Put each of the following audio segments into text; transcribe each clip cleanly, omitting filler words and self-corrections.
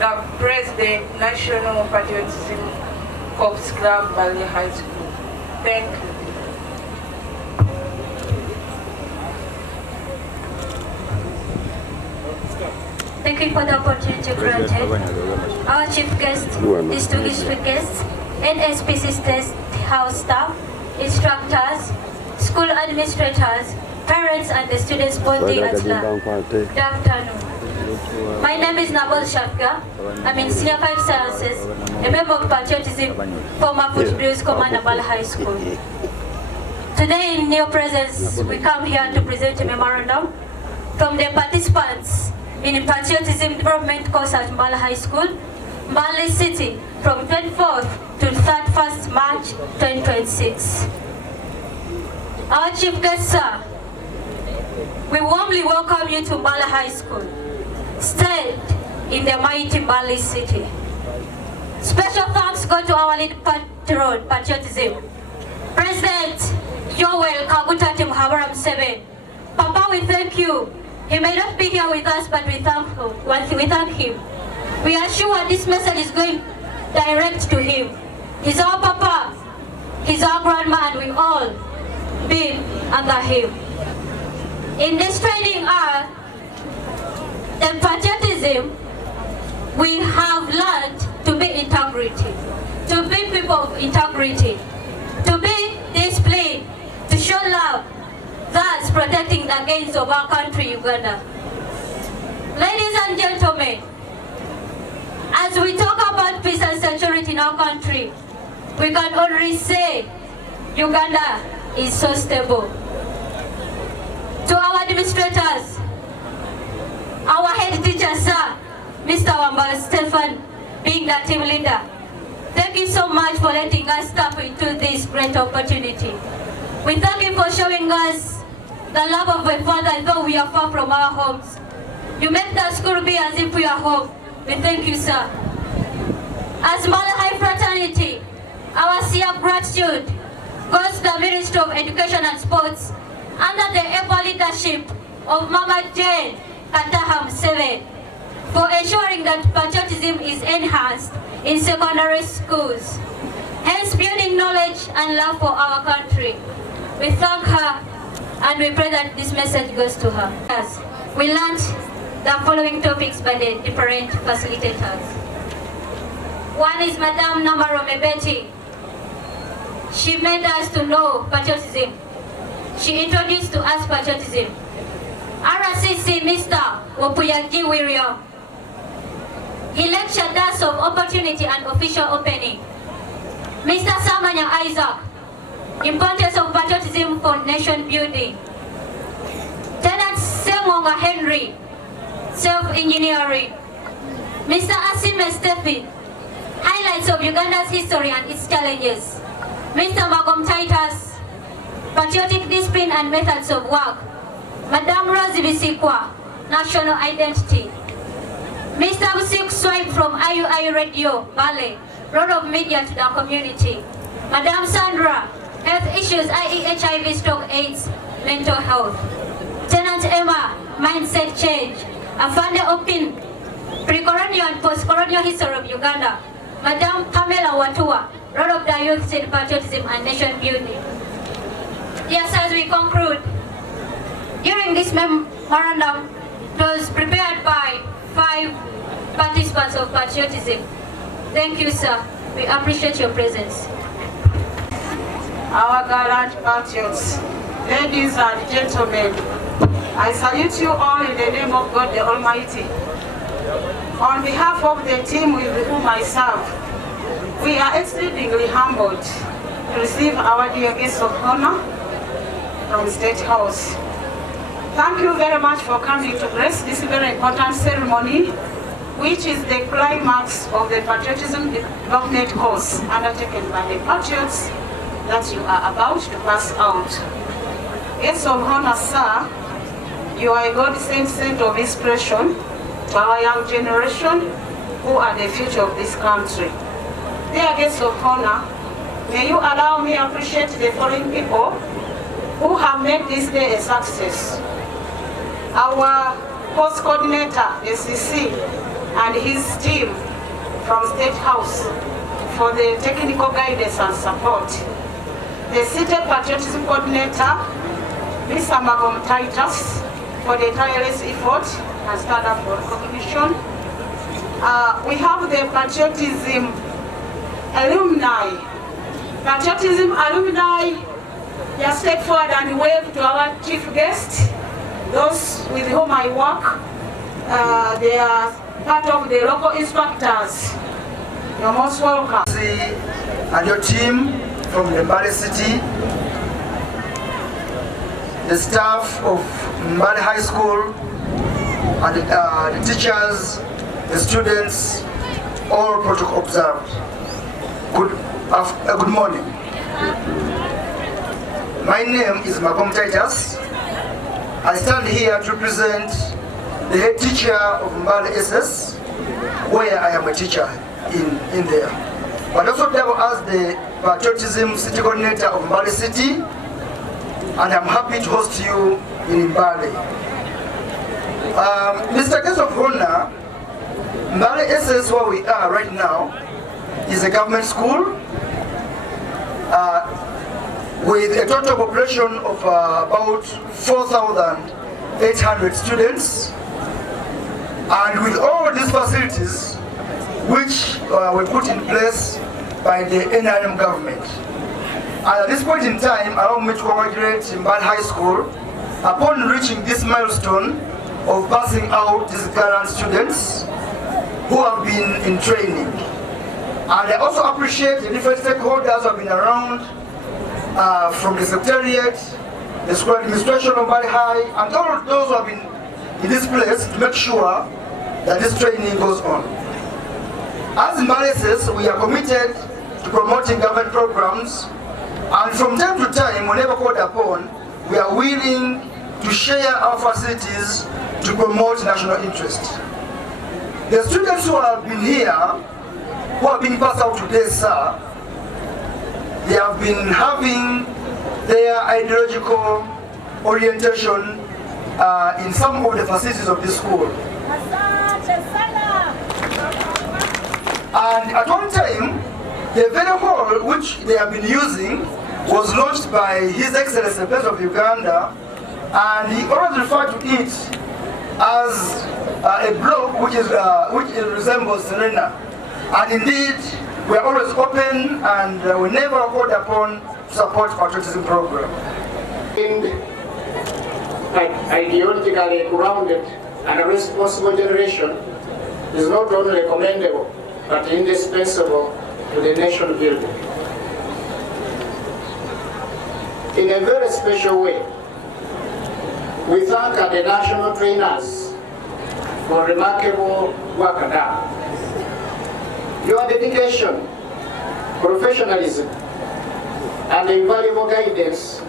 The President, National Patriotism Corps Club, Bali High School. Thank you. Thank you for the opportunity granted. Our chief guest, distinguished guests, NSPC Test House staff, instructors, school administrators, parents, and the students bonding at large. Good afternoon. My name is Nabal Shafka. I'm in Senior 5 Sciences, a member of Patriotism, former Footbridge Commander Bali High School. Today in your presence, we come here to present a memorandum from the participants in Patriotism Development course at Bali High School, Bali City, from 24th to 31st March 2026. Our chief guest, sir, we warmly welcome you to Bali High School, stayed in the mighty Bali City. Special thanks go to our lead patron, Patriotism, President Joel Kagutati Muhawaram 7. Papa, we thank you. He may not be here with us, but we thank him. We are sure this message is going direct to him. He's our Papa, he's our grandma, and we all be under him. In this training hour, in Patriotism, we have learned to be integrity, to be people of integrity, to be disciplined, to show love, thus protecting the gains of our country, Uganda. Ladies and gentlemen, as we talk about peace and security in our country, we can already say Uganda is so stable. To our administrators, our head teacher, sir, Mr. Wamba Stefan, being the team leader, thank you so much for letting us step into this great opportunity. We thank you for showing us the love of a father, though we are far from our homes. You make the school be as if we are home. We thank you, sir. As Bali High Fraternity, our sincere gratitude goes to the Ministry of Education and Sports under the able leadership of Mama Jane Kataham 7 for ensuring that patriotism is enhanced in secondary schools, hence building knowledge and love for our country. We thank her and we pray that this message goes to her. Yes, we learned the following topics by the different facilitators. One is Madame Namaro Mebeti. She made us to know patriotism. She introduced to us patriotism. RCC Mr. Wapuyagi Wirio. He lectured us of opportunity and official opening. Mr. Samanya Isaac, importance of patriotism for nation building. Tenant Semonga Henry, self-engineering. Mr. Asime Stephen, highlights of Uganda's history and its challenges. Mr. Magom Titus, patriotic discipline and methods of work. Madame Rosie Bisikwa, national identity. Mr. Busik Swipe from IUI Radio, Ballet, role of media to the community. Madame Sandra, health issues, i.e. HIV, stroke, AIDS, mental health. Tenant Emma, mindset change. Afande Opin, pre-colonial and post-colonial history of Uganda. Madame Pamela Watua, role of the youth in patriotism and nation building. Yes, as we conclude, during this memorandum, it was prepared by 5 participants of patriotism. Thank you, sir. We appreciate your presence. Our gallant patriots, ladies and gentlemen, I salute you all in the name of God the Almighty. On behalf of the team with whom I serve, we are exceedingly humbled to receive our dear guest of honor from State House. Thank you very much for coming to grace this very important ceremony, which is the climax of the patriotism development course undertaken by the patriots that you are about to pass out. Guests of honor, sir, you are a God-sent saint of inspiration to our young generation who are the future of this country. Dear guests of honor, may you allow me to appreciate the following people who have made this day a success. Our course coordinator, SCC, and his team from State House for the technical guidance and support. The seated patriotism coordinator, Mr. Magom Titus, for the tireless effort and stand up for recognition. We have the patriotism alumni. Patriotism alumni, just step forward and wave to our chief guest. Those with whom I work, they are part of the local instructors. You're most welcome. And your team from Mbale City, the staff of Mbale High School, and the teachers, the students, all protocol observed. Good morning. My name is Magom Titus. I stand here to represent the head teacher of Mbale SS, where I am a teacher in there. But also double as the patriotism city coordinator of Mbale City, and I'm happy to host you in Mbale. Mr. Guest of Honor, Mbale SS, where we are right now, is a government school with a total population of about 4,800 students, and with all these facilities which were put in place by the NRM government. And at this point in time, allow me to congratulate Mbale High School upon reaching this milestone of passing out these gallant students who have been in training. And I also appreciate the different stakeholders who have been around, from the secretariat, the school administration of Mbale High, and all of those who have been in this place to make sure that this training goes on. As Mbale says, we are committed to promoting government programs, and from time to time, whenever called upon, we are willing to share our facilities to promote national interest. The students who have been here, who have been passed out today, sir, they have been having their ideological orientation in some of the facilities of this school. And at one time, the very hall which they have been using was launched by His Excellency the President of Uganda, and he always referred to it as a block which resembles Serena. And indeed, we are always open, and we never called upon to support patriotism program. ideologically grounded and responsible generation is not only commendable but indispensable to the nation building. In a very special way, we thank the national trainers for remarkable work done. Your dedication, professionalism, and invaluable guidance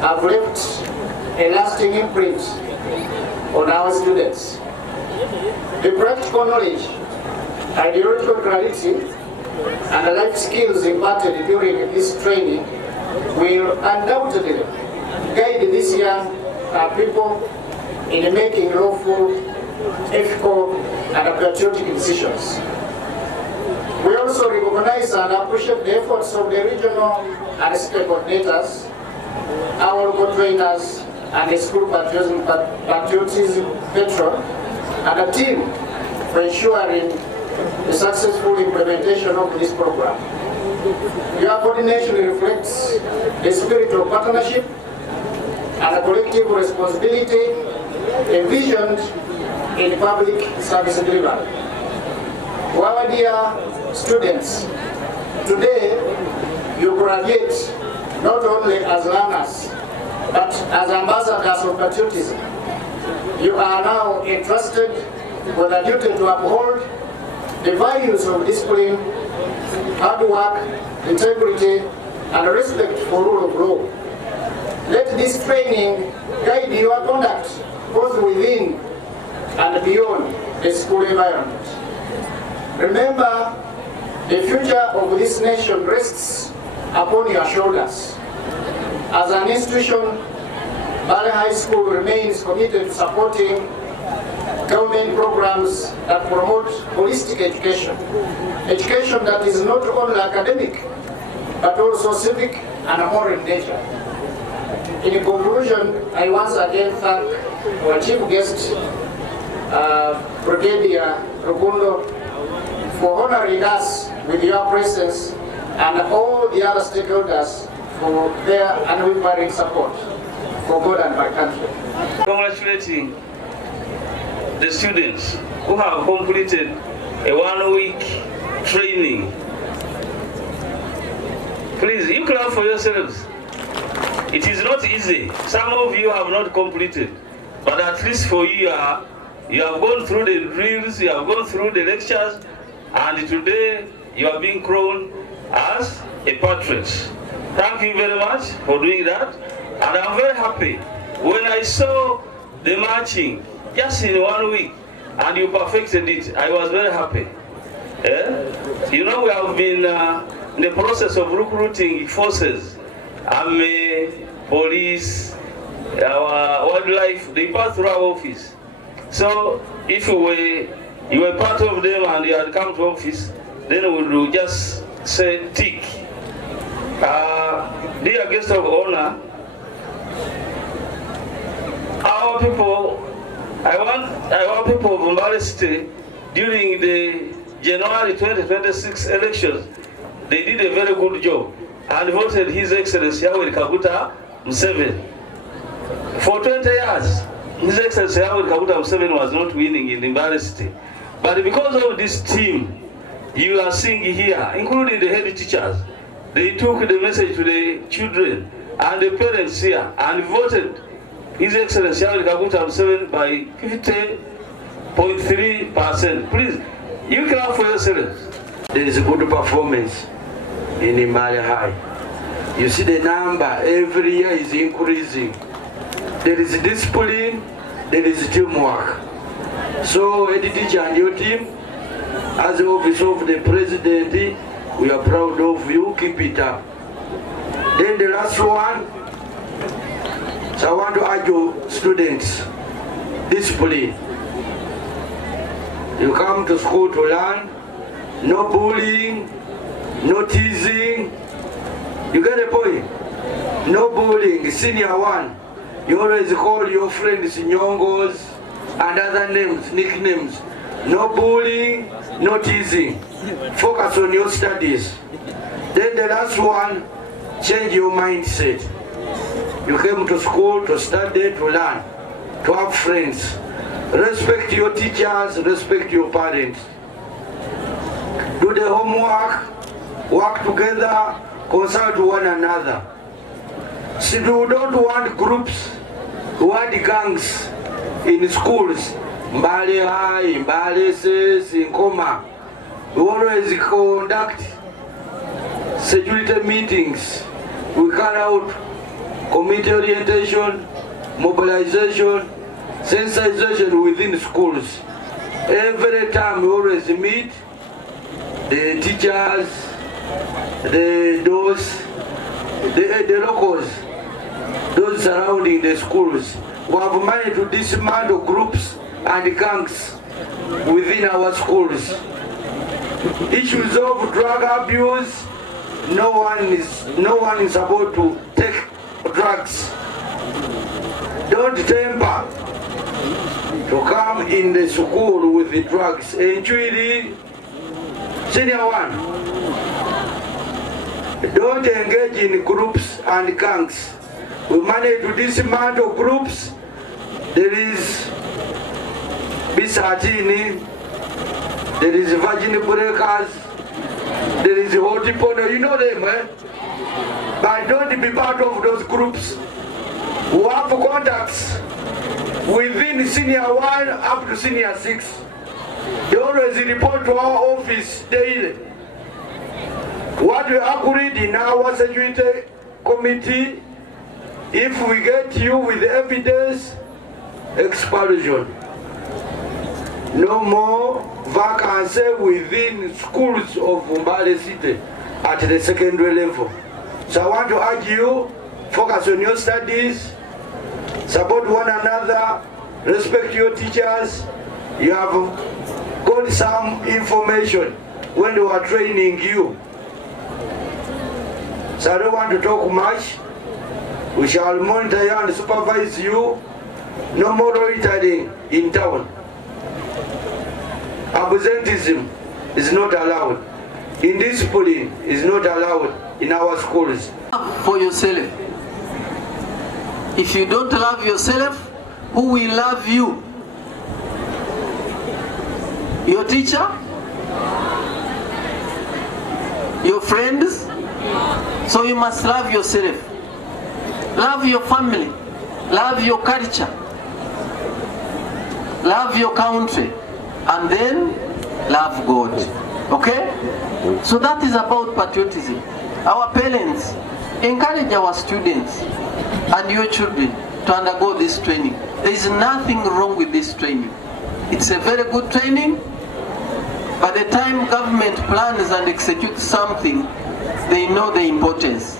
have left a lasting imprint on our students. The practical knowledge, ideological clarity, and the life skills imparted during this training will undoubtedly guide these young people in making lawful, ethical, and patriotic decisions. We also recognize and appreciate the efforts of the regional and state coordinators, our local trainers, and the school patriotism patron, and the team for ensuring the successful implementation of this program. Your coordination reflects the spirit of partnership and a collective responsibility envisioned in public service delivery. Our dear students, today you graduate not only as learners, but as ambassadors of patriotism. You are now entrusted with a duty to uphold the values of discipline, hard work, integrity, and respect for rule of law. Let this training guide your conduct both within and beyond the school environment. Remember, the future of this nation rests upon your shoulders. As an institution, Valley High School remains committed to supporting government programs that promote holistic education. Education that is not only academic, but also civic and moral in nature. In conclusion, I once again thank our chief guest, Brigadier Rukundo, for honoring us with your presence and all the other stakeholders for their unwavering support for God and my country. Congratulating the students who have completed a 1-week training. Please, you clap for yourselves. It is not easy. Some of you have not completed, but at least for you, you have gone through the drills, you have gone through the lectures, and today you are being crowned as a patriot. Thank you very much for doing that, and I'm very happy. When I saw the marching just in 1 week, and you perfected it, I was very happy. You know, we have been in the process of recruiting forces, army, police, our wildlife, they pass through our office. So if you were part of them and you had come to office, then we will just say tick. Dear guest of honor, our people, I want people of Mbale City during the January 2026 elections, they did a very good job and voted His Excellency Yoweri Kaguta Museveni. For 20 years, His Excellency Yoweri Kaguta Museveni was not winning in Mbale City. But because of this team you are seeing here, including the head teachers, they took the message to the children and the parents here and voted His Excellency Yoweri Kaguta Museveni by 50.3%. Please, you clap for yourselves. There is a good performance in Mbale High. You see the number every year is increasing. There is discipline, there is teamwork. So, head teacher and your team, as the office of the president, we are proud of you. Keep it up. Then the last one, so I want to urge you students, discipline. You come to school to learn, no bullying, no teasing. You get the point? No bullying. Senior one, you always call your friends nyongos and other names, nicknames. No bullying, no teasing. Focus on your studies. Then the last one, change your mindset. You came to school to study, to learn. to have friends. Respect your teachers, respect your parents. Do the homework, work together, consult one another. So we don't want groups, we want gangs in schools. Mbale High, Mbale Ss, Nkoma. We always conduct security meetings. We carry out community orientation, mobilization, sensitization within schools. Every time we always meet the teachers, the locals, those surrounding the schools. We have managed to dismantle groups and gangs within our schools. Issues of drug abuse, no one is about to take drugs. Don't temper to come in the school with the drugs. Enjoy senior one. Don't engage in groups and gangs. We manage to dismantle groups. There is Bisatini, there is Virgin Breakers, there is Hotipono, you know them, eh? But don't be part of those groups. We have contacts within senior 1 up to senior 6. They always report to our office daily. What we agreed in our security committee, if we get you with evidence, expulsion. No more vacancy within schools of Mbale City at the secondary level. So I want to urge you, focus on your studies, support one another, respect your teachers. You have got some information when they were training you. So I don't want to talk much. We shall monitor you and supervise you. No more loitering in town. Absenteeism is not allowed. Indiscipline is not allowed in our schools. For yourself. If you don't love yourself, who will love you? Your teacher? Your friends? So you must love yourself. Love your family. Love your culture. Love your country. And then love God. Okay? So that is about patriotism. Our parents encourage our students and your children to undergo this training. There is nothing wrong with this training. It's a very good training. By the time government plans and executes something, they know the importance.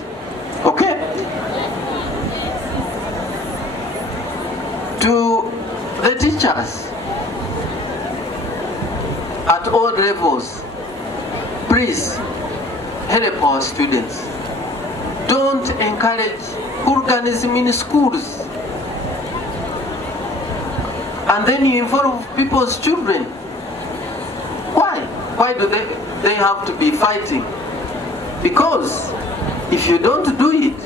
Okay? To the teachers at all levels, please help our students. Don't encourage hooliganism in schools. And then you involve people's children. Why? Why do they have to be fighting? Because if you don't do it,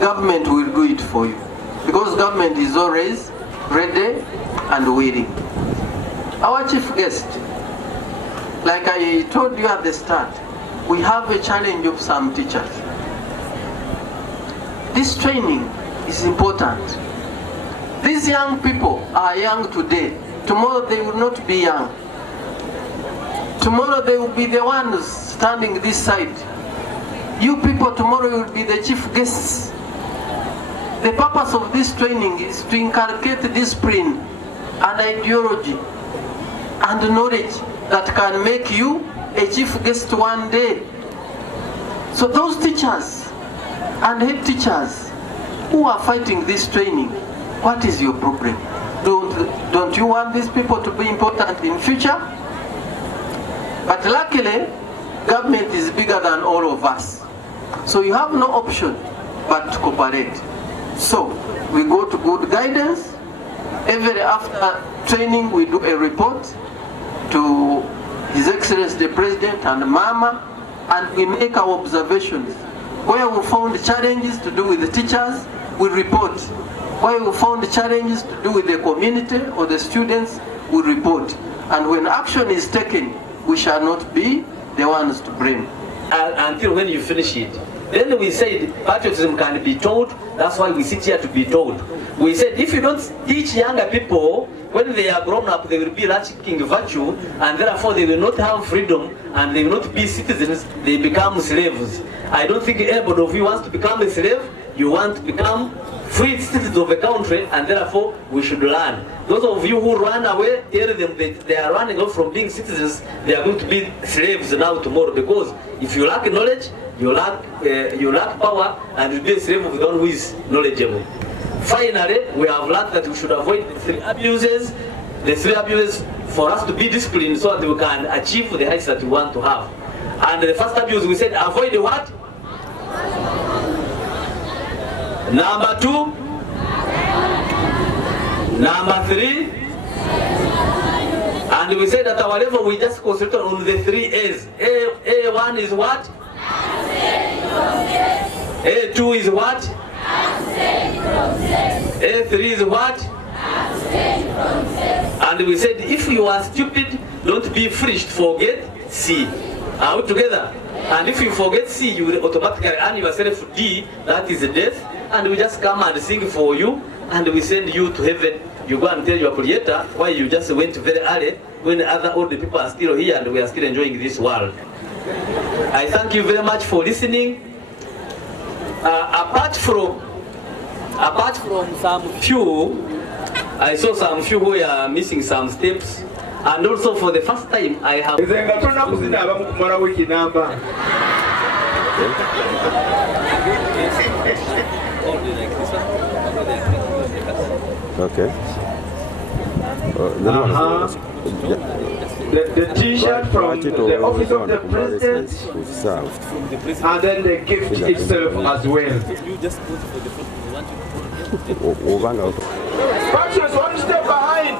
government will do it for you. Because government is always ready and willing. Our chief guest, like I told you at the start, we have a challenge of some teachers. This training is important. These young people are young today. Tomorrow they will not be young. Tomorrow they will be the ones standing this side. You people tomorrow will be the chief guests. The purpose of this training is to inculcate discipline and ideology and knowledge that can make you a chief guest one day. So those teachers and head teachers who are fighting this training, what is your problem? Don't you want these people to be important in future? But luckily, government is bigger than all of us. So you have no option but to cooperate. So we go to good guidance. Every after training we do a report to His Excellency the President and Mama, and we make our observations. Where we found challenges to do with the teachers, we report. where we found challenges to do with the community or the students, we report. And when action is taken, we shall not be the ones to blame. Until when you finish it. Then we said patriotism can be taught. That's why we sit here to be taught. We said if you don't teach younger people, when they are grown up, they will be lacking virtue, and therefore they will not have freedom, and they will not be citizens, they become slaves. I don't think anybody of you wants to become a slave. You want to become free citizens of a country, and therefore we should learn. Those of you who run away, tell them that they are running off from being citizens, they are going to be slaves now tomorrow, because if you lack knowledge, you lack power, and you'll be a slave of the one who is knowledgeable. Finally, we have learned that we should avoid the three abuses for us to be disciplined so that we can achieve the heights that we want to have. And the first abuse, we said avoid the what? Number 2. Number 3. And we said at our level we just concentrate on the 3 A's. A1 is what? A2 is what? A3 is what? And we said if you are stupid, don't be foolish, forget C. Are we together? And if you forget C, you will automatically earn yourself D, that is death, and we just come and sing for you, and we send you to heaven. You go and tell your creator why you just went very early when other old people are still here and we are still enjoying this world. I thank you very much for listening. Apart from some few, I saw some few who are missing some steps, and also for the first time I have. Okay. The T-shirt from the office of the president, and then the gift itself as well. Patriots, one step behind.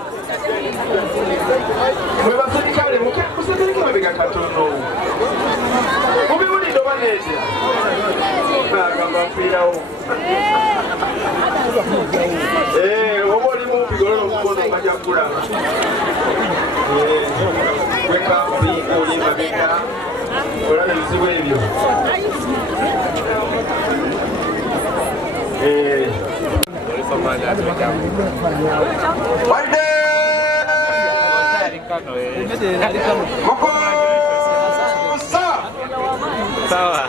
Sawa.